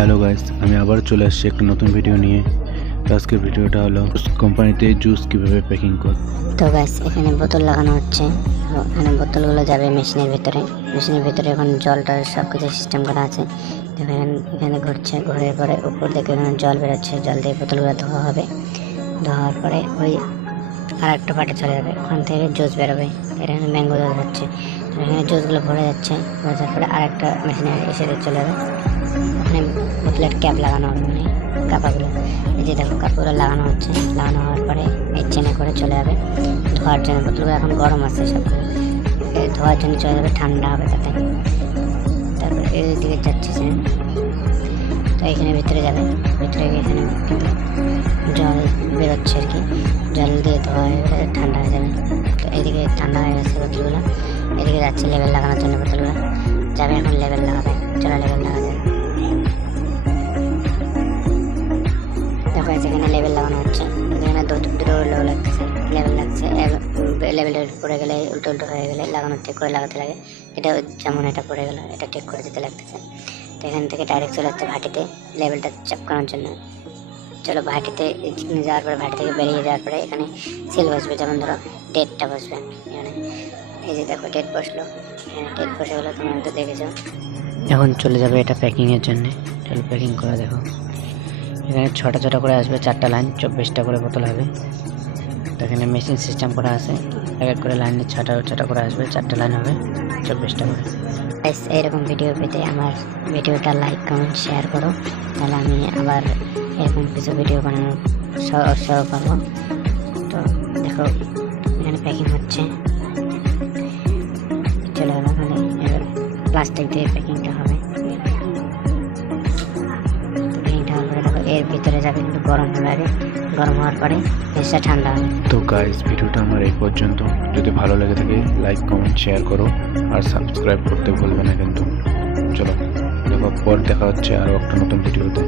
Hello guys, আমি আবার চলে আসছি একটা নতুন ভিডিও নিয়ে। তো আজকের ভিডিওটা হলো কোম্পানিতে জুস কিভাবে প্যাকিং করে। তো গাইস এখানে বোতল লাগানো হচ্ছে। তো এখানে বোতলগুলো যাবে মেশিনের ভিতরে এখন জলটা সব কিছু সিস্টেম করা আছে। দেখেন এখানে ঘুরছে, ঘুরে পরে উপর থেকে এখানে জল বেরোচ্ছে, জল দিয়ে বোতলগুলো ধোয়া হবে। ধোয়ার পরে ওই আর একটা পাটে চলে যাবে, ওখান থেকে জুস বেরোবে। এখানে ম্যাঙ্গো জুস হচ্ছে, এখানে জুসগুলো ভরে যাচ্ছে। ভরে যাওয়ার পরে আর একটা মেশিনে এসে চলে যাবে। ওখানে বোতলের ক্যাপ লাগানো হবে, মানে কাপাগুলো। এই যে দেখো কাপগুলো লাগানো হচ্ছে। লাগানো হওয়ার পরে এই চেনে করে চলে যাবে ধোয়ার জন্য। বোতলগুলো এখন গরম আছে, সব ধোয়ার জন্য চলে যাবে, ঠান্ডা হবে তাতে। তারপরে এই দিকে যাচ্ছে চেন, তো এখানে ভিতরে যাবে। ভিতরে গিয়ে এখানে জল বেরোচ্ছে আর কি, জল দিয়ে ধোয়া হয়ে গেলে ঠান্ডা হয়ে যাবে। তো এদিকে ঠান্ডা হয়ে গেছে বোতলগুলো, এদিকে যাচ্ছে লেবেল লাগানোর জন্য। বোতলগুলো যাবে এখন লেবেল লাগাবে, চলো লেবেল লাগা যাবে। দেখো এখানে লেবেল লাগানো হচ্ছে, এখানে দুটো লেবেল লাগতেছে, লেবেল লাগছে। লেবেলটা পড়ে গেলে উল্টো উল্টো হয়ে গেলে লাগানো ঠিক করে লাগাতে লাগে। এটা যেমন এটা পড়ে গেল, এটা ঠিক করে দিতে লাগতেছে। তো এখান থেকে ডাইরেক্ট চলে যাচ্ছে ভাটিতে লেবেলটা চাপকানোর জন্য। চলো ভাটিতে নিয়ে যাওয়ার পরে, ভাটি থেকে বেরিয়ে যাওয়ার পরে এখানে সেল বসবে, যেমন ধরো ডেটটা বসবে এখানে। এই যে দেখো ডেট বসলো, এখানে ডেট বসে গেলো, তোমরা তো দেখেছো। এখন চলে যাবে এটা প্যাকিংয়ের জন্য। চলো প্যাকিং করা দেখো। এখানে ছটা ছটা করে আসবে, 4টা লাইন, 24টা করে বোতল হবে। তো এখানে মেশিন সিস্টেম করা আছে, এক এক করে লাইনে 6টা করে আসবে, 4টা লাইন হবে, 24টা করে। এইরকম ভিডিও পেতে আমার ভিডিওটা লাইক কমেন্ট শেয়ার করো, তাহলে আমি আবার এরকম কিছু ভিডিও বানানোর উৎসাহ পাবো। তো দেখো এখানে প্যাকিং হচ্ছে, চলে গেল। মানে এবার প্লাস্টিক দিয়ে প্যাকিংটা হবে। এর ভিতরে যাবে, কিন্তু গরম হলে আগে, গরম হওয়ার পরে জিনিসটা ঠান্ডা হবে। তো গাইস, ভিডিওটা আমার এই পর্যন্ত। যদি ভালো লেগে থাকে লাইক কমেন্ট শেয়ার করো, আর সাবস্ক্রাইব করতে ভুলবে না কিন্তু। চলো দেখো, পর দেখা হচ্ছে আরও একটা নতুন ভিডিওতে।